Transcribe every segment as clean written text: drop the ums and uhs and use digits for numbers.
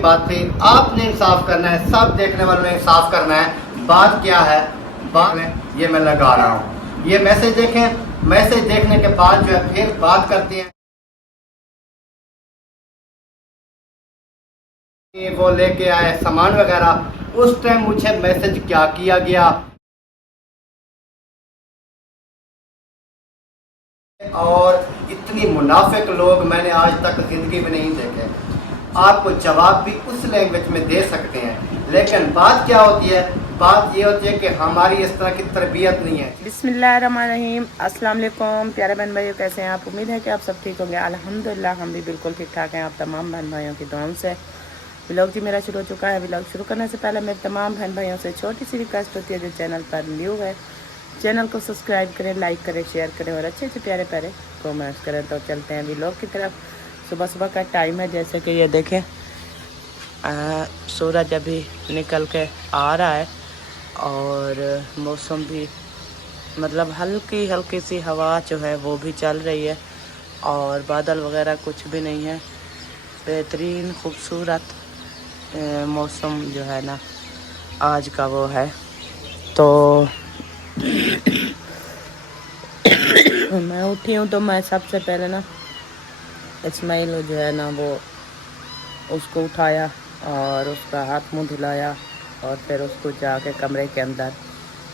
बात थी, आपने इंसाफ करना है, सब देखने वालों ने इंसाफ करना है। बात क्या है, बात में ये मैं लगा रहा हूँ, ये मैसेज देखें। मैसेज देखने के बाद जो है फिर बात करते हैं। ये वो लेके आए सामान वगैरह, उस टाइम मुझे मैसेज क्या किया गया और इतनी मुनाफिक लोग मैंने आज तक जिंदगी में नहीं देखे। आपको जवाब भी उस लैंग्वेज में दे सकते हैं, लेकिन बात क्या होती है, बात ये होती है कि हमारी इस तरह की तरबियत नहीं है। बिस्मिल्लाहिर्रहमानिर्रहीम, अस्सलाम वालेकुम प्यारे बहन भाइयों, कैसे हैं आप? उम्मीद है कि आप सब ठीक होंगे। अल्हम्दुलिल्लाह हम भी बिल्कुल ठीक ठाक हैं, आप तमाम बहन भाइयों की दुआओं से। व्लॉग जी मेरा शुरू हो चुका है। व्लॉग शुरू करने से पहले मेरे तमाम बहन भाइयों से छोटी सी रिक्वेस्ट होती है, जो चैनल पर न्यू है चैनल को सब्सक्राइब करें, लाइक करें, शेयर करें और अच्छे अच्छे प्यारे प्यारे कमेंट्स करें। तो चलते हैं व्लॉग की तरफ। सुबह सुबह का टाइम है, जैसे कि ये देखें सूरज अभी निकल के आ रहा है और मौसम भी मतलब हल्की हल्की सी हवा जो है वो भी चल रही है और बादल वगैरह कुछ भी नहीं है। बेहतरीन खूबसूरत मौसम जो है ना आज का वो है। तो मैं उठी हूँ तो मैं सबसे पहले ना इस्माइल जो है ना वो उसको उठाया और उसका हाथ मुंह धुलाया और फिर उसको जाके कमरे के अंदर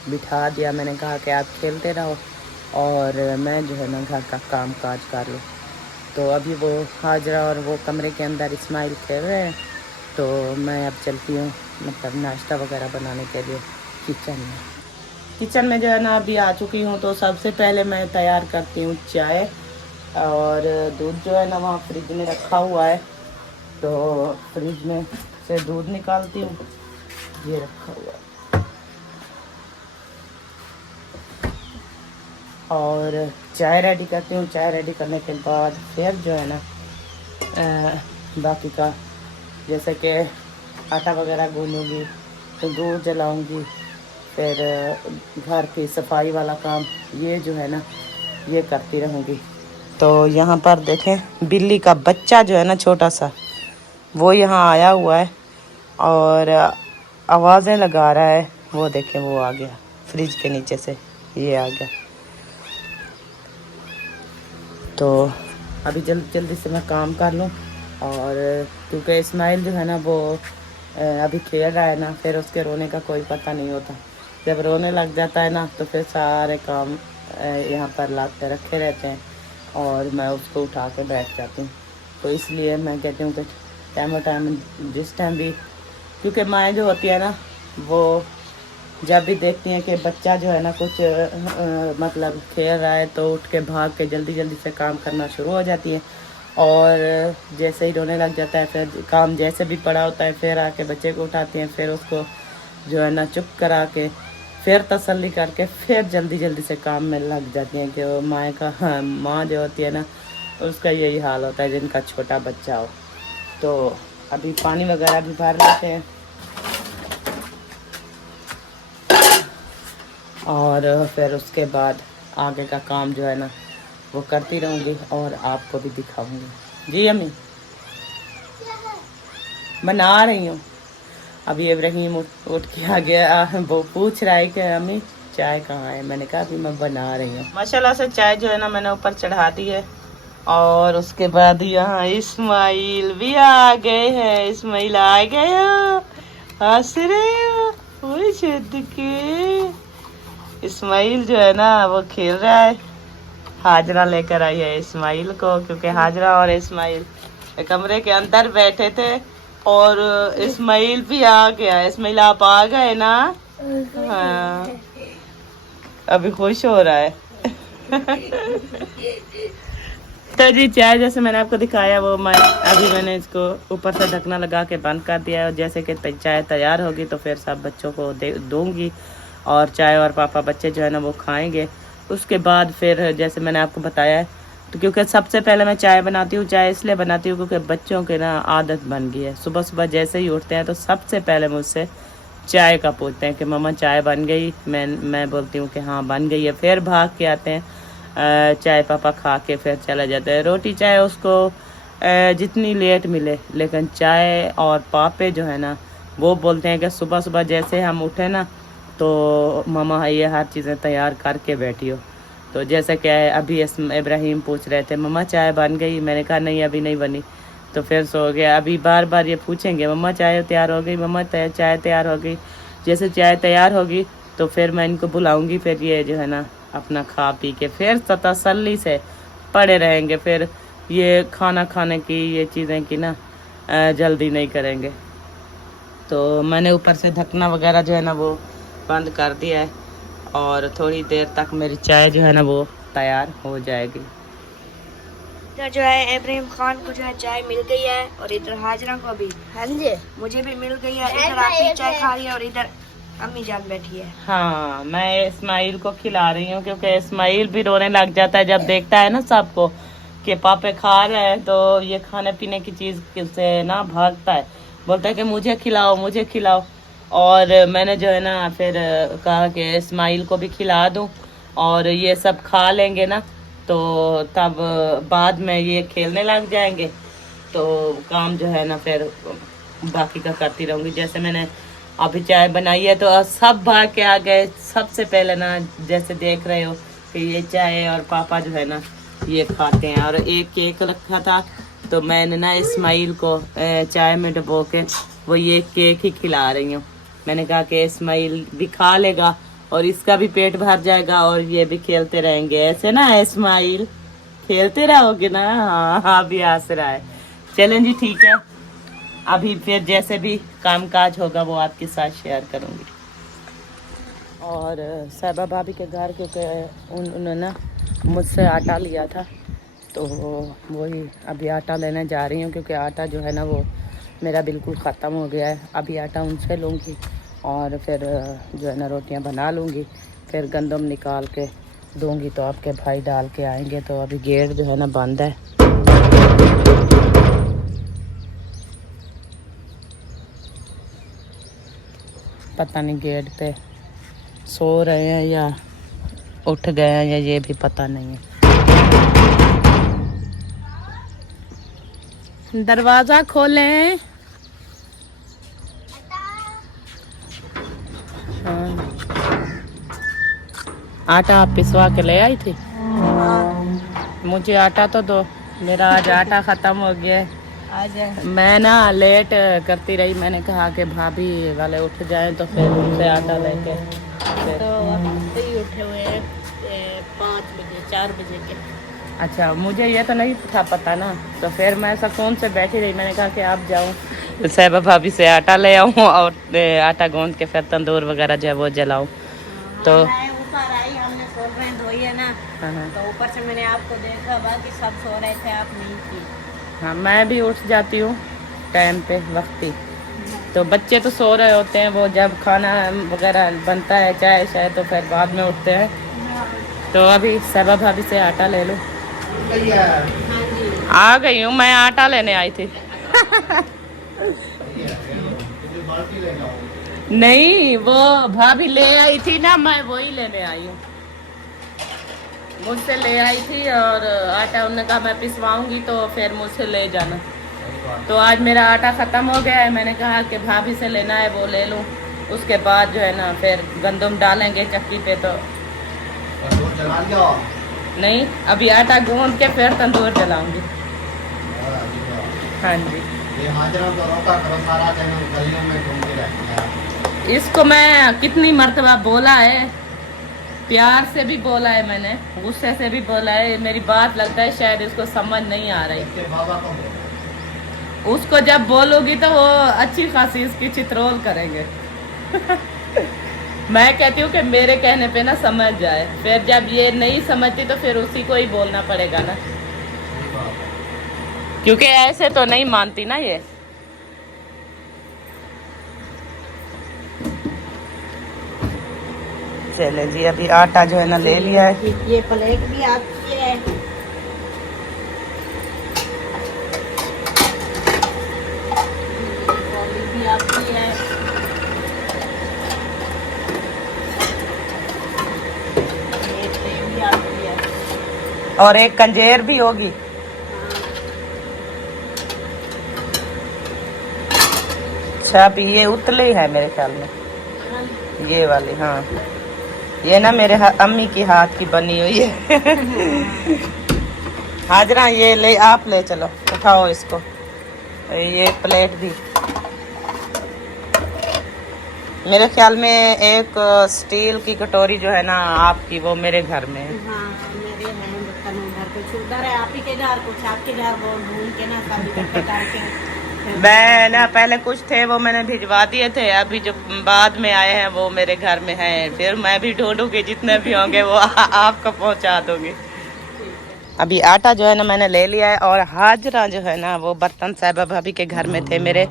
बिठा दिया। मैंने कहा कि आप खेलते रहो और मैं जो है ना घर का काम काज कर लूँ। तो अभी वो हाजरा और वो कमरे के अंदर इस्माइल खेल रहे हैं, तो मैं अब चलती हूँ मतलब नाश्ता वगैरह बनाने के लिए किचन में जो है ना अभी आ चुकी हूँ। तो सबसे पहले मैं तैयार करती हूँ चाय और दूध जो है ना वहाँ फ्रिज में रखा हुआ है, तो फ्रिज में से दूध निकालती हूँ, ये रखा हुआ है। और चाय रेडी करती हूँ। चाय रेडी करने के बाद फिर जो है ना बाकी का जैसे कि आटा वगैरह गूंदूँगी, तो दूध जलाऊँगी, फिर घर की सफाई वाला काम ये जो है ना ये करती रहूँगी। तो यहाँ पर देखें बिल्ली का बच्चा जो है ना छोटा सा वो यहाँ आया हुआ है और आवाज़ें लगा रहा है। वो देखें वो आ गया फ्रिज के नीचे से, ये आ गया। तो अभी जल्दी जल्दी से मैं काम कर लूँ और क्योंकि इस्माइल जो है ना वो अभी खेल रहा है ना, फिर उसके रोने का कोई पता नहीं होता। जब रोने लग जाता है ना तो फिर सारे काम यहाँ पर लाते रखे रहते हैं और मैं उसको उठा के बैठ जाती हूँ। तो इसलिए मैं कहती हूँ कि टाइम जिस टाइम भी, क्योंकि माएँ जो होती है ना वो जब भी देखती हैं कि बच्चा जो है ना कुछ मतलब खेल रहा है तो उठ के भाग के जल्दी जल्दी से काम करना शुरू हो जाती हैं और जैसे ही रोने लग जाता है फिर काम जैसे भी पड़ा होता है फिर आके बच्चे को उठाती हैं, फिर उसको जो है ना चुप करा के फिर तसल्ली करके फिर जल्दी जल्दी से काम में लग जाती हैं। कि वो माँ का माँ जो होती है ना उसका यही हाल होता है जिनका छोटा बच्चा हो। तो अभी पानी वगैरह भी भर लेते हैं और फिर उसके बाद आगे का काम जो है ना वो करती रहूँगी और आपको भी दिखाऊंगी। जी अम्मी बना रही हूँ। अभी इब्राहिम उठ के आ गया, वो पूछ रहा है कि अम्मी चाय कहाँ है। मैंने कहा अभी मैं बना रही हूँ। माशाल्लाह से चाय जो है ना मैंने ऊपर चढ़ा दी है और उसके बाद यहाँ इस्माइल भी आ गए हैं। इस्माइल आ गया, हंस रहे हो के। इस्माइल जो है ना वो खेल रहा है। हाजरा लेकर आई है इस्माइल को, क्योंकि हाजरा और इस्माइल कमरे के अंदर बैठे थे और इस्माइल भी आ गया। इस्माइल आप आ गए ना? हाँ अभी खुश हो रहा है। तो जी चाय जैसे मैंने आपको दिखाया वो मैंने इसको ऊपर से ढकना लगा के बंद कर दिया है और जैसे कि चाय तैयार होगी तो फिर सब बच्चों को दूंगी और चाय और पापा बच्चे जो है ना वो खाएंगे। उसके बाद फिर जैसे मैंने आपको बताया है, तो क्योंकि सबसे पहले मैं चाय बनाती हूँ। चाय इसलिए बनाती हूँ क्योंकि बच्चों के ना आदत बन गई है, सुबह सुबह जैसे ही उठते हैं तो सबसे पहले मुझसे चाय का पूछते हैं कि मम्मा चाय बन गई। मैं बोलती हूँ कि हाँ बन गई है, फिर भाग के आते हैं चाय पापा खा के फिर चला जाता है। रोटी चाय उसको जितनी लेट मिले, लेकिन चाय और पापे जो है ना वो बोलते हैं कि सुबह सुबह जैसे हम उठे ना तो मम्मा ये हर चीज़ें तैयार करके बैठी हो। तो जैसे कि अभी इब्राहिम पूछ रहे थे मम्मा चाय बन गई, मैंने कहा नहीं अभी नहीं बनी, तो फिर सो गया। अभी बार बार ये पूछेंगे मम्मा चाय तैयार हो गई, मम्मा चाय तैयार हो गई। जैसे चाय तैयार होगी तो फिर मैं इनको बुलाऊंगी, फिर ये जो है ना अपना खा पी के फिर तसल्ली से पड़े रहेंगे। फिर ये खाना खाने की ये चीज़ें की ना जल्दी नहीं करेंगे। तो मैंने ऊपर से ढकना वगैरह जो है ना वो बंद कर दिया है और थोड़ी देर तक मेरी चाय जो है ना वो तैयार हो जाएगी। इधर जो है इब्राहिम खान को जो है चाय मिल गई है और इधर हाजरा को भी। हाँ जी मुझे भी मिल गई है। इधर आप भी चाय खा रही है और इधर अम्मी जान बैठी है। हाँ मैं इस्माइल को खिला रही हूँ क्योंकि इस्माइल भी रोने लग जाता है जब देखता है ना सबको कि पापे खा रहे हैं, तो ये खाने पीने की चीज़ से ना भागता है, बोलता है कि मुझे खिलाओ मुझे खिलाओ। और मैंने जो है ना फिर कहा कि इस्माइल को भी खिला दूँ और ये सब खा लेंगे ना तो तब बाद में ये खेलने लग जाएंगे, तो काम जो है ना फिर बाकी का करती रहूँगी। जैसे मैंने अभी चाय बनाई है तो सब भाग के आ गए सबसे पहले ना, जैसे देख रहे हो कि ये चाय और पापा जो है ना ये खाते हैं। और एक केक रखा था तो मैंने ना इस्माइल को चाय में डुबो के वो ये केक ही खिला रही हूँ। मैंने कहा कि इस्माइल भी खा लेगा और इसका भी पेट भर जाएगा और ये भी खेलते रहेंगे। ऐसे ना इस्माइल खेलते रहोगे ना। हाँ हाँ भी हंस रहा है। चलें जी ठीक है, अभी फिर जैसे भी कामकाज होगा वो आपके साथ शेयर करूँगी। और साहिबा भाभी के घर क्योंकि उन्होंने ना मुझसे आटा लिया था तो वही अभी आटा लेने जा रही हूँ क्योंकि आटा जो है ना वो मेरा बिल्कुल ख़त्म हो गया है। अभी आटा उनसे लूँगी और फिर जो है ना रोटियाँ बना लूँगी, फिर गंदम निकाल के दूँगी तो आपके भाई डाल के आएंगे। तो अभी गेट जो है ना बंद है। पता नहीं गेट पे सो रहे हैं या उठ गए हैं या ये भी पता नहीं है। दरवाज़ा खोलें। हाँ। आटा आप पिसवा के ले आई थी? मुझे आटा तो दो, मेरा आज आटा ख़त्म हो गया है। मैं ना लेट करती रही, मैंने कहा कि भाभी वाले उठ जाएं तो फिर उनसे आटा लेके तो ही उठे हुए हैं 5 बजे 4 बजे के। अच्छा मुझे ये तो नहीं था पता ना, तो फिर मैं सुकून से बैठी रही। मैंने कहा कि आप जाऊँ तो साहिबा भाभी से आटा ले आऊँ और आटा गूंद के फिर तंदूर वगैरह जो है वो जलाऊँ। तो मैं ऊपर आई, हमने सोलरें धोई है ना, हाँ तो ऊपर से मैंने आपको देखा, बाकी सब सो रहे थे, आप नहीं थी। हाँ मैं भी उठ जाती हूँ टाइम पे वक्ती, तो बच्चे तो सो रहे होते हैं, वो जब खाना वगैरह बनता है चाय शायद तो फिर बाद में उठते हैं। तो अभी साहिबा भाभी से आटा ले लूँ। आ गई हूँ, मैं आटा लेने आई थी। नहीं वो भाभी ले आई थी ना, मैं वही लेने आई हूँ। मुझसे ले आई थी और आटा उन्होंने कहा मैं पिसवाऊंगी तो फिर मुझसे ले जाना। तो आज मेरा आटा ख़त्म हो गया है, मैंने कहा कि भाभी से लेना है वो ले लूँ, उसके बाद जो है ना फिर गंदम डालेंगे चक्की पे। तो नहीं अभी आटा गूंद के फिर तंदूर जलाऊंगी। हाँ जी इसको मैं कितनी मर्तबा बोला है, प्यार से भी बोला है मैंने, गुस्से से भी बोला है, मेरी बात लगता है शायद इसको समझ नहीं आ रही। उसको जब बोलोगी तो वो अच्छी खासी इसकी चित्रोल करेंगे। मैं कहती हूँ कि मेरे कहने पे ना समझ जाए, फिर जब ये नहीं समझती तो फिर उसी को ही बोलना पड़ेगा ना, क्योंकि ऐसे तो नहीं मानती ना ये। चले जी अभी आटा जो है ना ले लिया है। ये प्लेट भी आपकी है। भी आपकी है। ये ट्रे भी आपकी है। और एक कंजेर भी होगी। अच्छा अभी ये उतले है मेरे ख्याल में, ये वाली। हाँ ये ना मेरे अम्मी की हाथ की बनी हुई है। हाजरा ये ले, आप ले चलो, उठाओ इसको। ये प्लेट भी मेरे ख्याल में एक स्टील की कटोरी जो है ना आपकी, वो मेरे घर में है। हाँ मेरे हैं बर्तन उधर, कुछ उधर है आप ही के घर, कुछ आपके घर, वो ढूंढ के ना सब इकट्ठे करके। मैं ना पहले कुछ थे वो मैंने भिजवा दिए थे, अभी जो बाद में आए हैं वो मेरे घर में हैं। फिर मैं भी ढूंढूंगी, जितने भी होंगे वो आपको पहुंचा दूंगी। अभी आटा जो है ना मैंने ले लिया है, और हाजरा जो है ना वो बर्तन साहिबा भाभी के घर में थे मेरे,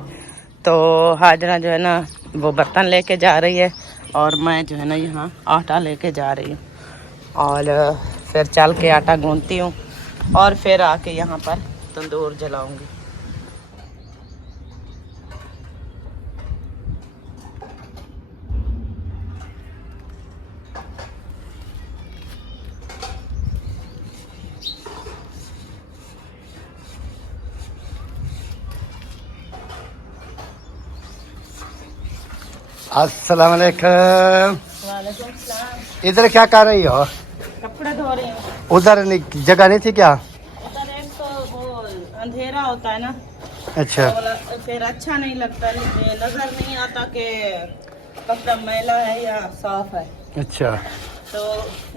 तो हाजरा जो है ना वो बर्तन लेके जा रही है, और मैं जो है ना यहाँ आटा लेके जा रही हूँ। और फिर चल के आटा गूंथती हूँ, और फिर आके यहाँ पर तंदूर जलाऊंगी। अस्सलाम वालेकुम। इधर क्या कर रही हो? कपड़े धो रही हूँ। उधर जगह नहीं थी क्या? उधर एक तो वो अंधेरा होता है ना, अच्छा तो फिर अच्छा नहीं लगता, नजर नहीं आता कि कपड़ा मैला है या साफ है। अच्छा तो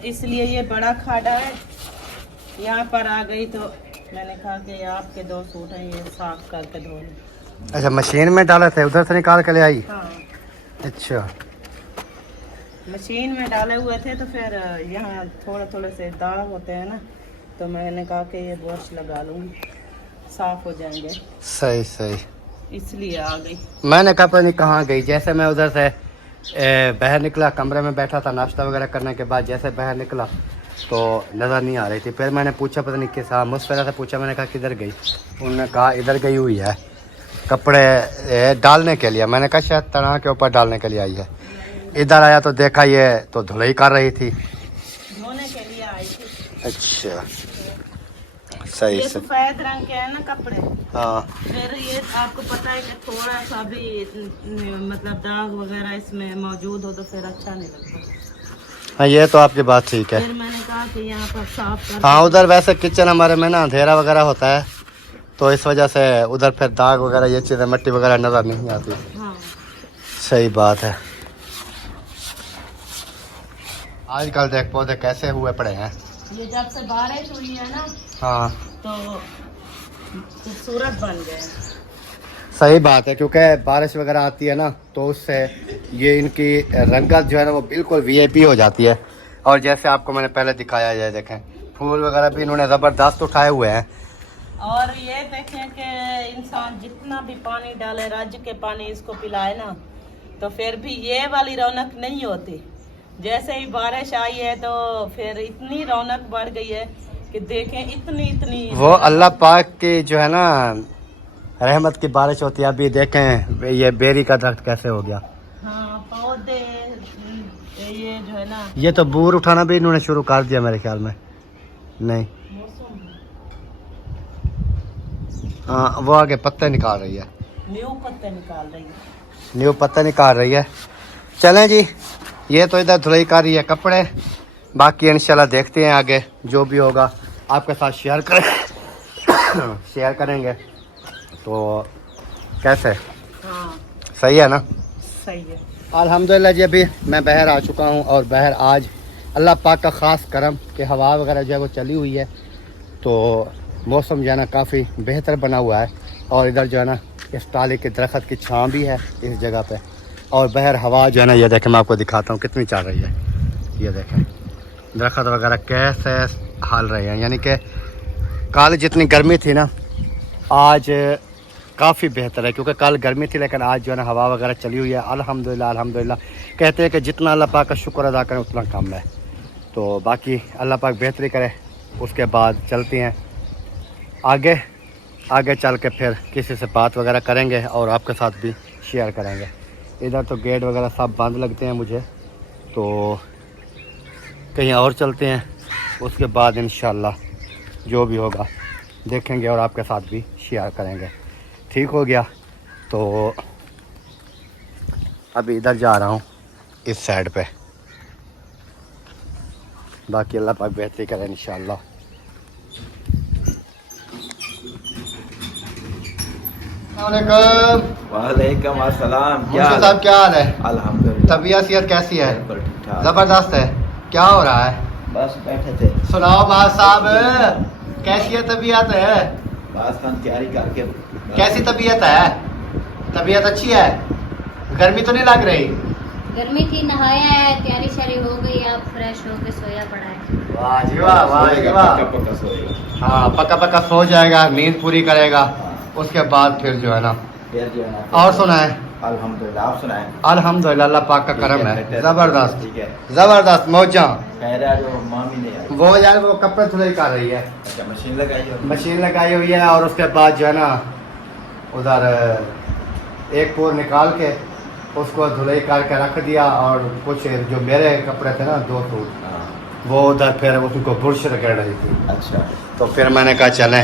इसलिए ये बड़ा खाड़ा है, यहाँ पर आ गई तो मैंने कहा कि आपके 2 सूट हैं, ये साफ करके धो लूं। अच्छा, मशीन में डाले थे, उधर से निकाल के ले आई? हाँ अच्छा, मशीन में डाले हुए थे, तो फिर यहाँ थोड़े थोड़े से दाग होते हैं ना, तो मैंने कहा कि ये ब्रश लगा लूँगी, साफ हो जाएंगे, सही सही। इसलिए आ गई। मैंने कहा पता नहीं कहाँ गई। जैसे मैं उधर से बाहर निकला, कमरे में बैठा था नाश्ता वगैरह करने के बाद, जैसे बाहर निकला तो नज़र नहीं आ रही थी। फिर मैंने पूछा पता नहीं किस मुस्फरा से पूछा, मैंने कहा किधर गई? उन्होंने कहा इधर गई हुई है कपड़े डालने के लिए। मैंने कहा शायद तना के ऊपर डालने के लिए आई है। इधर आया तो देखा ये तो धुलाई कर रही थी, धोने के लिए आई थी। अच्छा सही ये से। सफेद रंग के है ना कपड़े, हाँ फिर ये आपको पता है कि थोड़ा सा भी मतलब दाग वगैरह इसमें मौजूद हो तो फिर अच्छा नहीं लगता। हाँ, ये तो आपकी बात ठीक है। फिर मैंने कहा कि यहाँ पर साफ कर। हाँ, उधर वैसे किचन हमारे में ना अंधेरा वगैरह होता है, तो इस वजह से उधर फिर दाग वगैरह ये चीज़ें मट्टी वगैरह नज़र नहीं आती। हाँ सही बात है। आजकल देख पौधे कैसे हुए पड़े हैं। ये जब से बारिश हुई है ना हाँ तो खूबसूरत बन गए। सही बात है, क्योंकि बारिश वगैरह आती है ना तो उससे ये इनकी रंगत जो है ना वो बिल्कुल वीआईपी हो जाती है। और जैसे आपको मैंने पहले दिखाया है, देखें फूल वगैरह भी इन्होंने ज़बरदस्त उठाए हुए हैं। और ये देखें कि इंसान जितना भी पानी डाले, रज के पानी इसको पिलाए ना, तो फिर भी ये वाली रौनक नहीं होती। जैसे ही बारिश आई है तो फिर इतनी रौनक बढ़ गई है कि देखें इतनी इतनी वो अल्लाह पाक की जो है ना रहमत की बारिश होती है। अभी देखें ये बेरी का दरख्त कैसे हो गया। हाँ पौधे, ये जो है ना, ये तो बूर उठाना भी इन्होंने शुरू कर दिया मेरे ख्याल में। नहीं, हाँ वो आगे पत्ते निकाल रही है, न्यू पत्ते निकाल रही है। न्यू पत्ते निकाल रही है। चलें जी, ये तो इधर धुलाई कर रही है कपड़े, बाकी इंशाल्लाह देखते हैं आगे जो भी होगा आपके साथ शेयर करेंगे। तो कैसे, हाँ सही है ना? सही है। अल्हम्दुलिल्लाह जी, अभी मैं बाहर आ चुका हूँ, और बाहर आज अल्लाह पाक का ख़ास करम कि हवा वगैरह जो है वो चली हुई है, तो मौसम जो है ना काफ़ी बेहतर बना हुआ है। और इधर जो है ना इस टाली के दरख्त की छाँव भी है इस जगह पे, और बाहर हवा जो है ना, ये देखें मैं आपको दिखाता हूँ कितनी चल रही है। ये देखें दरख्त वगैरह कैसे हाल रहे हैं, यानी कि कल जितनी गर्मी थी ना आज काफ़ी बेहतर है, क्योंकि कल गर्मी थी लेकिन आज जो है ना हवा वगैरह चली हुई है। अल्हम्दुलिल्लाह अल्हम्दुलिल्लाह। कहते हैं कि जितना अल्लाह पाक का शुक्र अदा करें उतना कम है। तो बाकी अल्लाह पाक बेहतरी करे, उसके बाद चलते हैं आगे चल के फिर किसी से बात वगैरह करेंगे और आपके साथ भी शेयर करेंगे। इधर तो गेट वगैरह सब बंद लगते हैं मुझे, तो कहीं और चलते हैं, उसके बाद इंशाल्लाह जो भी होगा देखेंगे और आपके साथ भी शेयर करेंगे। ठीक हो गया, तो अभी इधर जा रहा हूँ इस साइड पे। बाकी अल्लाह पाक बेहतरी करे इंशाअल्लाह। वालेकुम अस्सलाम। मुंशी साहब क्या हाल है? अल्हम्दुलिल्लाह। तबीयत सेहत कैसी है? बिल्कुल ठीक ठाक। जबरदस्त है। क्या हो रहा है? बस बैठे थे। सुनाओ बात साहब, कैसी है तबीयत है? बस हम तैयारी करके। कैसी तबीयत है? तबीयत अच्छी है? गर्मी तो नहीं लग रही? गर्मी थी, नहाया है, तैयारी शारी हो गई, अब फ्रेश होके सोया पड़ा है। वाह जी वाह, वाह जी वाह। पक्का पक्का सोएगा। हाँ पक्का पक्का सो जाएगा, नींद पूरी करेगा, उसके बाद फिर जो है ना। फिर जो है ना। और सुना है? अल्हम्दुलिल्लाह। आप सुनाएं? अल्हम्दुलिल्लाह, अल्लाह पाक का करम है। जबरदस्त ठीक है। जबरदस्त मौजा। खैर है जो मामी ने आई। वो यार वो कपड़े धुलाई कर रही है, अच्छा मशीन लगाई है। मशीन लगाई हुई है, और उसके बाद जो है ना उधर एक पोर निकाल के उसको धुलाई करके रख दिया, और कुछ जो मेरे कपड़े थे ना 2 सूट, हाँ। वो उधर फिर उनको बुरश रगड़ रही थी। अच्छा। तो फिर मैंने कहा चलें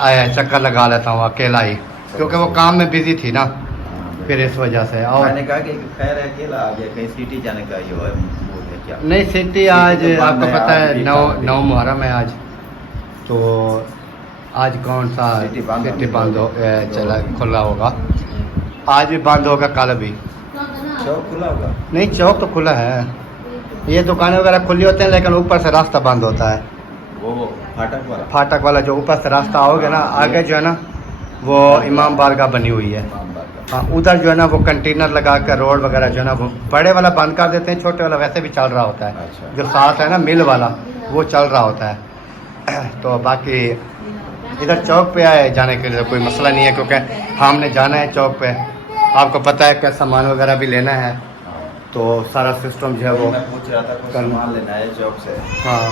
आया चक्कर लगा लेता हूँ अकेला ही, क्योंकि वो काम में बिजी थी ना, हाँ, फिर इस वजह से। और मैंने कहा कि खैर है अकेला आ गया, कहीं सिटी जाने का ये है मूड है क्या? नहीं सिटी आज सिटी तो बंद आपको है, पता आज है भी 9 बंद है। 9 मुहर्रम है आज, तो आज कौन सा सिटी बंद सिटी होगी। बंद हो चला खुला होगा, आज भी बंद होगा, कल भी। चौक खुला होगा। नहीं चौक तो खुला है, ये दुकानें वगैरह खुली होते हैं, लेकिन ऊपर से रास्ता बंद होता है। वो फाटक वाला। फाटक वाला जो ऊपर से रास्ता आओगे ना, आगे जो है ना वो इमाम बारगाह बनी हुई है। इमाम बारगाह। हाँ उधर जो है ना वो कंटेनर लगा कर रोड वगैरह जो है ना वो बड़े वाला बंद कर देते हैं, छोटे वाला वैसे भी चल रहा होता है। अच्छा। जो साथ है ना मिल वाला वो चल रहा होता है। तो बाकी इधर चौक पे आए जाने के लिए कोई मसला नहीं है, क्योंकि हमने जाना है चौक पे, आपको पता है कि सामान वगैरह भी लेना है, तो सारा सिस्टम जो है वो। मैं पूछ रहा था कुछ कल- सामान लेना है चौक से हाँ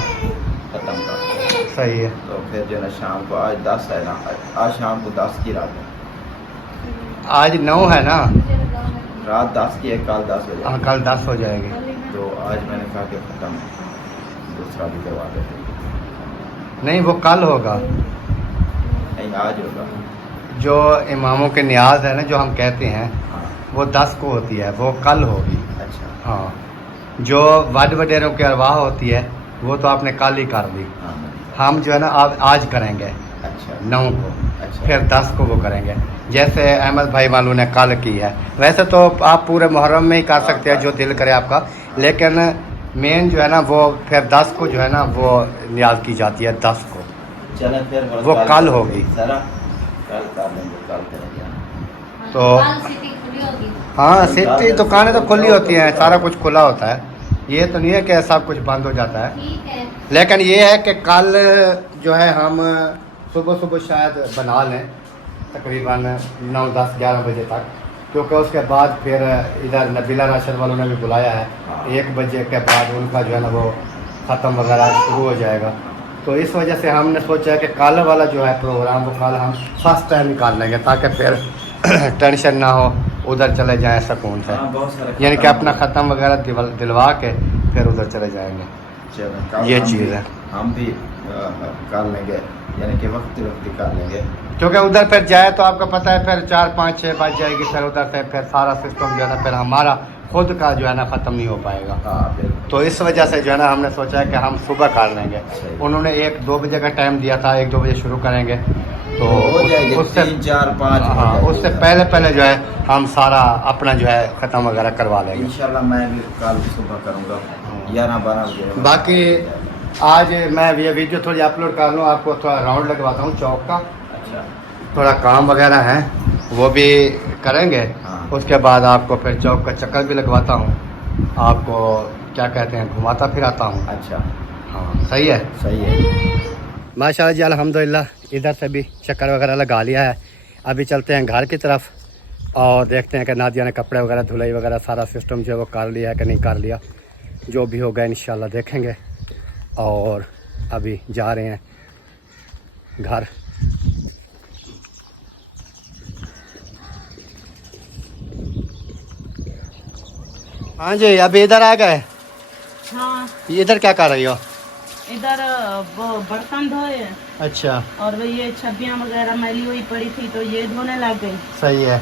खत्म का। सही है। तो फिर जो है ना शाम को आज 10 है ना, आज शाम को 10 की रात है। आज 9 है ना, रात 10 की है, कल 10 बजे। हाँ कल 10 हो जाएगी। तो आज मैंने कहा कि खत्म दूसरा भी करवा देते। नहीं वो कल होगा, नहीं आज होगा। जो इमामों के न्याज है ना जो हम कहते हैं हाँ। वो 10 को होती है, वो कल होगी। अच्छा। हाँ जो वड वडेरों की अरवाह होती है वो तो आपने कल ही कर दी, हाँ। हम जो है ना आज करेंगे अच्छा। 9 को, अच्छा। फिर 10 को वो करेंगे, जैसे अहमद भाई वालों ने कल की है। वैसे तो आप पूरे मुहर्रम में ही कर सकते हैं जो दिल करे आपका, लेकिन मेन जो है ना वो फिर 10 को जो है ना वो न्याज की जाती है 10 को। चलें फिर वो कल होगी। सारा कल कर लेंगे, कल करेंगे। तो कल सिटी खुली होगी। हाँ सिटी दुकानें तो खुली होती हैं, सारा कुछ खुला होता है, ये तो नहीं है कि सब कुछ बंद हो जाता है। ठीक है। लेकिन ये है कि कल जो है हम सुबह सुबह शायद बना लें तकरीबन 9, 10, 11 बजे तक, क्योंकि उसके बाद फिर इधर नबीला राशिद वालों ने भी बुलाया है, 1 बजे के बाद उनका जो है ना वो ख़त्म वगैरह शुरू हो जाएगा। तो इस वजह से हमने सोचा है कि कल वाला जो है प्रोग्राम वो कल हम फर्स्ट टाइम निकाल लेंगे, ताकि फिर टेंशन ना हो, उधर चले जाएं सुकून से, हाँ, बहुत सारे यानी कि अपना ख़त्म वगैरह दिलवा के फिर उधर चले जाएंगे। चलें, कल ये हम चीज़ भी- है। हम भी कर लेंगे, यानी कि वक्त कर लेंगे। क्योंकि उधर फिर जाए तो आपको पता है फिर 4, 5, 6 बज जाएगी, फिर उधर से फिर सारा सिस्टम जो है ना फिर हमारा खुद का जो है ना ख़त्म नहीं हो पाएगा। हाँ बिल्कुल। तो इस वजह से जो है ना हमने सोचा है कि हम सुबह कर लेंगे। सही। उन्होंने 1-2 बजे का टाइम दिया था, 1-2 बजे शुरू करेंगे, तो हो जाएगी उससे 3, 4, 5। हाँ उससे पहले जो है हम सारा अपना जो है ख़त्म वगैरह करवा लेंगे। इंशाल्लाह मैं भी कल सुबह करूँगा 11-12 बजे। बाकी आज मैं ये वीडियो थोड़ी अपलोड कर लूँ, आपको थोड़ा राउंड लगवाता हूँ चौक का, अच्छा। थोड़ा काम वगैरह है वो भी करेंगे। हाँ। उसके बाद आपको फिर चौक का चक्कर भी लगवाता हूँ, आपको क्या कहते हैं घुमाता फिराता हूँ। अच्छा हाँ सही है। सही है। माशाल्लाह जी अल्हम्दुलिल्लाह, इधर से भी चक्कर वगैरह लगा लिया है। अभी चलते हैं घर की तरफ और देखते हैं कि नादिया ने कपड़े वगैरह धुलाई वगैरह सारा सिस्टम जो है वो कर लिया है कि नहीं कर लिया, जो भी होगा इंशाल्लाह देखेंगे। और अभी जा रहे हैं घर। हाँ जी अभी इधर आ गए। हाँ इधर क्या कर रही हो? इधर वो बर्तन धोए अच्छा और वो ये छब्बियाँ वगैरह मैली हुई पड़ी थी तो ये धोने लग गई। सही है।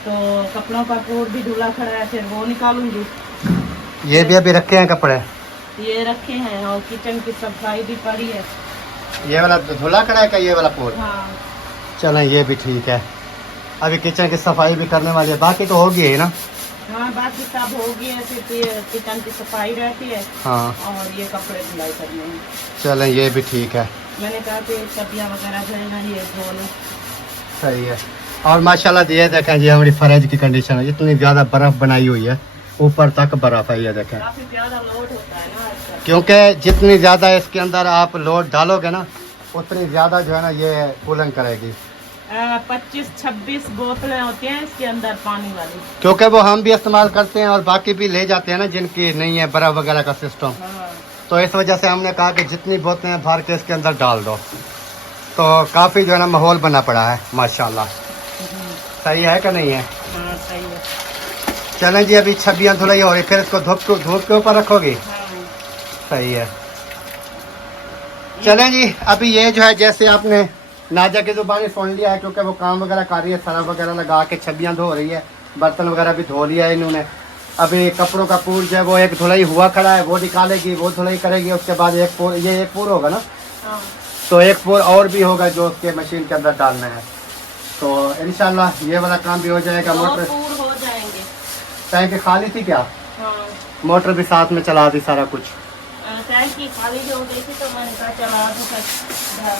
तो कपड़ों का कोट भी धुला खड़ा है, फिर वो निकालूंगी। ये भी अभी रखे हैं कपड़े, ये रखे हैं और किचन की सफाई भी पड़ी है। ये वाला धुला खड़ा है क्या, ये वाला पोल? हाँ चलें ये भी ठीक है। अभी किचन की सफाई भी करने वाली है, बाकी तो होगी है ना? हाँ बाकी सब हो गया है, सिर्फ ये किचन की सफाई रहती है हाँ और ये कपड़े धुलाई करने हैं। चलें ये भी ठीक है। मैंने कहा कि सब्जियाँ वगैरह जो है ना ये धो लो। सही है। और माशाल्लाह ये देखें, ये हमारी फ्रिज की कंडीशन है, इतनी ज़्यादा बर्फ़ बनाई हुई है, ऊपर तक बर्फ़ है, ये देखें। काफी ज्यादा लोड होता है ना आजकल। क्योंकि जितनी ज़्यादा इसके अंदर आप लोड डालोगे ना, उतनी ज़्यादा जो है ना ये कूलिंग करेगी। 25-26 बोतलें होती हैं इसके अंदर पानी वाली। क्योंकि वो हम भी इस्तेमाल करते हैं और बाकी भी ले जाते हैं ना, जिनकी नहीं है बर्फ़ वगैरह का सिस्टम। हाँ। तो इस वजह से हमने कहा कि जितनी बोतलें भर के इसके अंदर डाल दो। तो काफ़ी जो है ना माहौल बना पड़ा है माशाल्लाह। सही है कि नहीं है? हाँ सही है। चलें जी, अभी छब्बियाँ धुलाई हो रही, फिर इसको धूप के ऊपर रखोगी? हाँ। सही है। चलें जी, अभी ये जो है जैसे आपने नाजा की ज़ुबानी सुन लिया है, क्योंकि वो काम वगैरह कर रही है, सरफ वगैरह लगा के छब्बियाँ धो रही है, बर्तन वगैरह भी धो लिया है इन्होंने। अभी कपड़ों का पूर जो है वो एक धुलाई हुआ खड़ा है, वो निकालेगी, वो धुलाई करेगी, उसके बाद एक पूर, ये एक पूर होगा ना, हाँ। तो एक पूर और भी होगा जो उसके मशीन के अंदर डालना है। तो इंशाल्लाह ये वाला काम भी हो जाएगा। मोटर पूर हो जाएंगे। टैंकी खाली थी क्या? हाँ। मोटर भी साथ में चला दी सारा कुछ। टैंकी खाली जो हो गई थी तो मैंने कहा चला तो फिर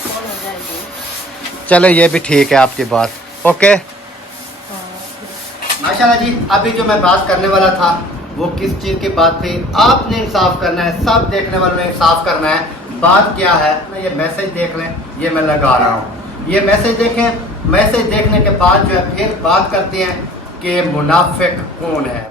हो जाएगी। चलो ये भी ठीक है आपकी बात। ओके माशाल्लाह जी, अभी जो मैं बात करने वाला था वो किस चीज़ की बात थी? आपने इंसाफ करना है, सब देखने वालों ने इंसाफ करना है। बात क्या है, ये मैसेज देख लें, ये मैं लगा रहा हूँ, ये मैसेज देखें। मैसेज देखने के बाद जो है फिर बात करते हैं कि मुनाफिक कौन है।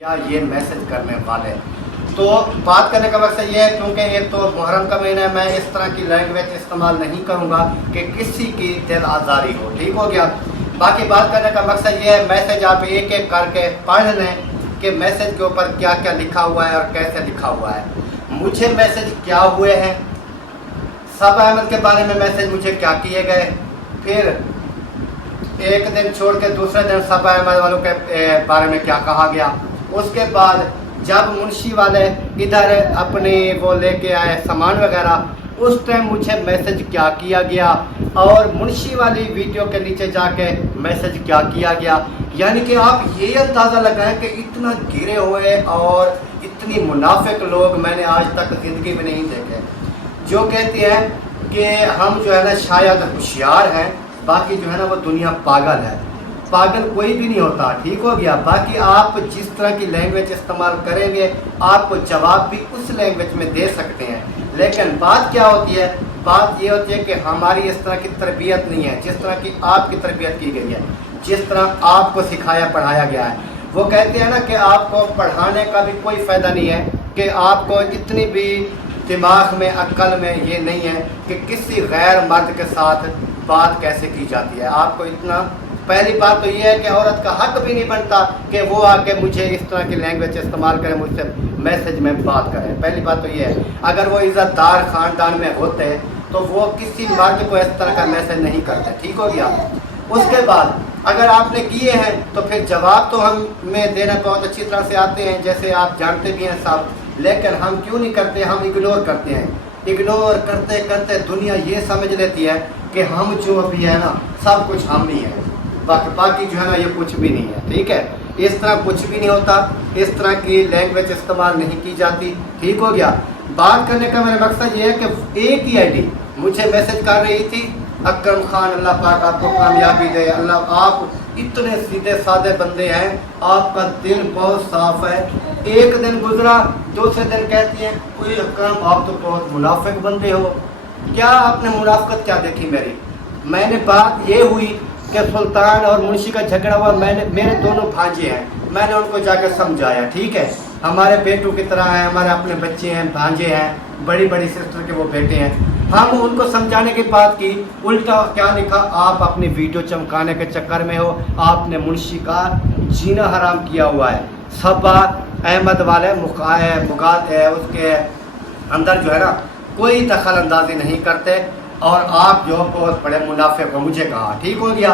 या ये मैसेज करने वाले। तो बात करने का मकसद ये है, क्योंकि एक तो मुहर्रम का महीना है, मैं इस तरह की लैंग्वेज इस्तेमाल नहीं करूँगा कि किसी की दिल आज़ारी हो। ठीक हो गया? बाकी बात करने का मकसद ये है, मैसेज आप एक एक करके पढ़ लें कि मैसेज के ऊपर क्या क्या लिखा हुआ है और कैसे लिखा हुआ है। मुझे मैसेज क्या हुए हैं, सब अहमद के बारे में मैसेज मुझे क्या किए गए, फिर एक दिन छोड़ के दूसरे दिन सब अहमद वालों के बारे में क्या कहा गया। उसके बाद जब मुंशी वाले इधर अपने वो लेके आए सामान वगैरह, उस टाइम मुझे मैसेज क्या किया गया, और मुंशी वाली वीडियो के नीचे जाके मैसेज क्या किया गया। यानी कि आप ये अंदाज़ा लगाएं कि इतना गिरे हुए और इतनी मुनाफिक लोग मैंने आज तक ज़िंदगी में नहीं देखे, जो कहते हैं कि हम जो है ना शायद होशियार हैं, बाकी जो है ना वो दुनिया पागल है। पागल कोई भी नहीं होता। ठीक हो गया? बाकी आप जिस तरह की लैंग्वेज इस्तेमाल करेंगे, आपको जवाब भी उस लैंग्वेज में दे सकते हैं। लेकिन बात क्या होती है? बात ये होती है कि हमारी इस तरह की तरबियत नहीं है जिस तरह की आपकी तरबियत की गई है, जिस तरह आपको सिखाया पढ़ाया गया है। वो कहते हैं ना कि आपको पढ़ाने का भी कोई फ़ायदा नहीं है, कि आपको इतनी भी दिमाग में अक्ल में ये नहीं है कि किसी गैर मर्द के साथ बात कैसे की जाती है। आपको इतना, पहली बात तो ये है कि औरत का हक भी नहीं बनता कि वो आके मुझे इस तरह की लैंग्वेज इस्तेमाल करें, मुझसे मैसेज में बात करें। पहली बात तो ये है, अगर वो इज़्ज़तदार ख़ानदान में होते तो वो किसी मर्द को इस तरह का मैसेज नहीं करते। ठीक हो गया? उसके बाद अगर आपने किए हैं तो फिर जवाब तो हमें देना बहुत अच्छी तरह से आते हैं, जैसे आप जानते भी हैं साहब, लेकिन हम क्यों नहीं करते? हम इग्नोर करते हैं। इग्नोर करते करते दुनिया ये समझ लेती है कि हम जो अभी है ना सब कुछ हम ही है, बाकी जो है ना ये कुछ भी नहीं है। ठीक है? इस तरह कुछ भी नहीं होता, इस तरह की लैंग्वेज इस्तेमाल नहीं की जाती। ठीक हो गया? बात करने का मेरा मकसद ये है कि एक ही आईडी मुझे मैसेज कर रही थी, अकरम खान अल्लाह पाक आपको कामयाबी दे, अल्लाह, आप इतने सीधे साधे बंदे हैं, आपका दिल बहुत साफ है, एक दिन गुजरा, दूसरे दिन कहती हैं कोई अकरम आप तो बहुत मुनाफिक बंदे हो। क्या आपने मुनाफिकत क्या देखी मेरी? मैंने बात ये हुई कि सुल्तान और मुंशी का झगड़ा हुआ, मेरे दोनों भांजे हैं, मैंने उनको जाकर समझाया, ठीक है हमारे बेटों की तरह हैं, हमारे अपने बच्चे हैं, भांजे हैं, बड़ी बड़ी सिस्टर के वो बेटे हैं। हम उनको समझाने की बात की, उल्टा क्या लिखा, आप अपनी वीडियो चमकाने के चक्कर में हो, आपने मुंशी का जीना हराम किया हुआ है। सबा अहमद वाले उसके अंदर जो है ना कोई दखल अंदाजी नहीं करते, और आप जो बहुत बड़े मुनाफिक हो, मुझे कहा, ठीक हो गया।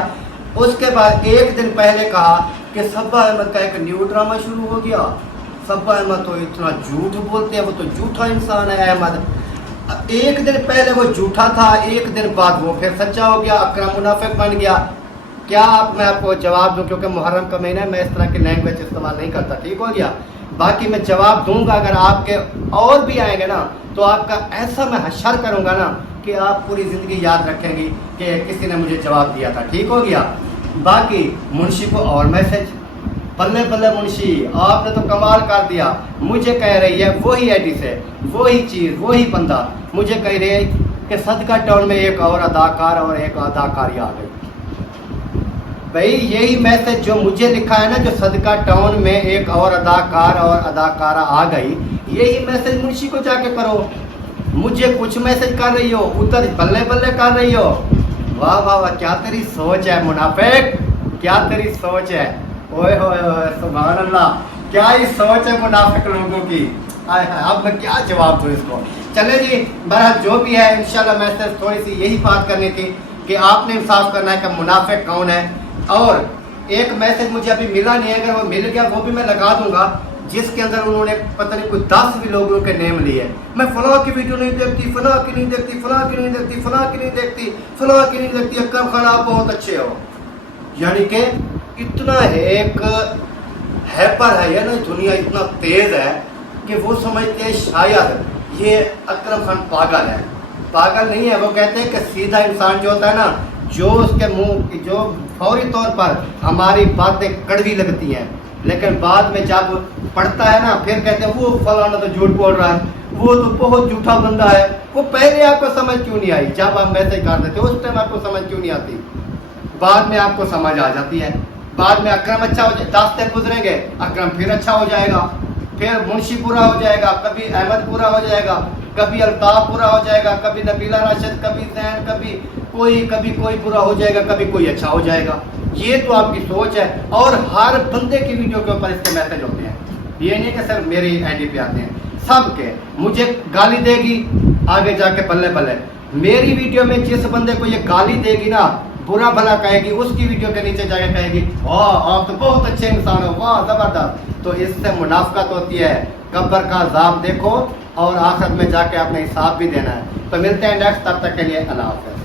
उसके बाद एक दिन पहले कहा कि सब्बा अहमद का एक न्यू ड्रामा शुरू हो गया। सब्बा अहमद तो इतना झूठ बोलते हैं, वो तो झूठा इंसान है अहमद। एक दिन पहले वो झूठा था, एक दिन बाद वो फिर सच्चा हो गया, अकरम मुनाफिक बन गया। क्या मैं आपको जवाब दूं? क्योंकि मुहर्रम का महीना है, मैं इस तरह की लैंग्वेज इस्तेमाल नहीं करता, ठीक हो गया। बाकी मैं जवाब दूंगा, अगर आपके और भी आएंगे ना तो आपका ऐसा मैं हशर करूंगा ना कि आप पूरी ज़िंदगी याद रखेंगी कि किसी ने मुझे जवाब दिया था, ठीक हो गया। बाकी मुंशी को और मैसेज, बल्ले बल्ले मुंशी आपने तो कमाल कर दिया। मुझे कह रही है वही एडी से, वही चीज़, वही बंदा मुझे कह रही है कि सदका टाउन में एक और अदाकार और एक अदाकारी आ गई। भाई यही मैसेज जो मुझे लिखा है ना, जो सदका टाउन में एक और अदाकार और अदाकारा आ गई, यही मैसेज मुंशी को जाके करो। मुझे कुछ मैसेज कर रही हो, उधर बल्ले बल्ले कर रही हो। वाह वाह वाह, क्या तेरी सोच है मुनाफिक, क्या तेरी सोच है। ओए होए होए, सुभान अल्लाह, क्या ही सोच है मुनाफिक लोगों की। अब मैं क्या जवाब दूँ इसको। चले जी, बहरहाल जो भी है, इंशाल्लाह मैं सिर्फ थोड़ी सी यही बात करनी थी कि आपने इंसाफ करना है कि मुनाफिक कौन है। और एक मैसेज मुझे अभी मिला नहीं है, अगर वो मिल गया वो भी मैं लगा दूंगा, जिसके अंदर उन्होंने पता नहीं कोई 10 भी लोगों के नेम लिए। मैं फलां की वीडियो नहीं देखती, फलां की नहीं देखती, फलां की नहीं देखती, फलां की नहीं देखती, फलां की नहीं देखती, अकरम खान आप बहुत अच्छे हो। यानी कि इतना एक हैपर है या ना, दुनिया इतना तेज है कि वो समझते हैं शायद ये अकरम खान पागल है। पागल नहीं है, वो कहते हैं कि सीधा इंसान जो होता है ना, जो उसके मुंह जो फौरी तौर पर हमारी बातें कड़वी लगती हैं, लेकिन बाद में जब पढ़ता है ना फिर कहते हैं वो फलाना तो झूठ बोल रहा है, वो तो बहुत झूठा बंदा है। वो पहले आपको समझ क्यों नहीं आई? जब आप मैसेज कर देते उस टाइम आपको समझ क्यों नहीं आती? बाद में आपको समझ आ जाती है। बाद में अकरम अच्छा हो जाए, 10 दिन गुजरेंगे, अकरम फिर अच्छा हो जाएगा, फिर मुंशी पूरा हो जाएगा, कभी अहमद पूरा हो जाएगा, कभी अल्ताफ पूरा हो जाएगा, कभी नबीला राशिद, कभी जैन, कभी कोई पूरा हो जाएगा, कभी कोई अच्छा हो जाएगा। ये तो आपकी सोच है। और हर बंदे की वीडियो के ऊपर इसके मैसेज होते हैं, ये नहीं कि सिर्फ मेरी आईडी पे आते हैं, सबके। मुझे गाली देगी आगे जाके बल्ले बल्ले, मेरी वीडियो में जिस बंदे को ये गाली देगी ना, बुरा भला कहेगी, उसकी वीडियो के नीचे जाके कहेगी वाह आप तो बहुत अच्छे इंसान हो, वाह जबरदस्त। तो इससे मुनाफिकत होती है। कब्र का अज़ाब देखो और आखिरत में जाके अपने हिसाब भी देना है। तो मिलते हैं नेक्स्ट, तब तक के लिए अल्लाह हाफ़िज़।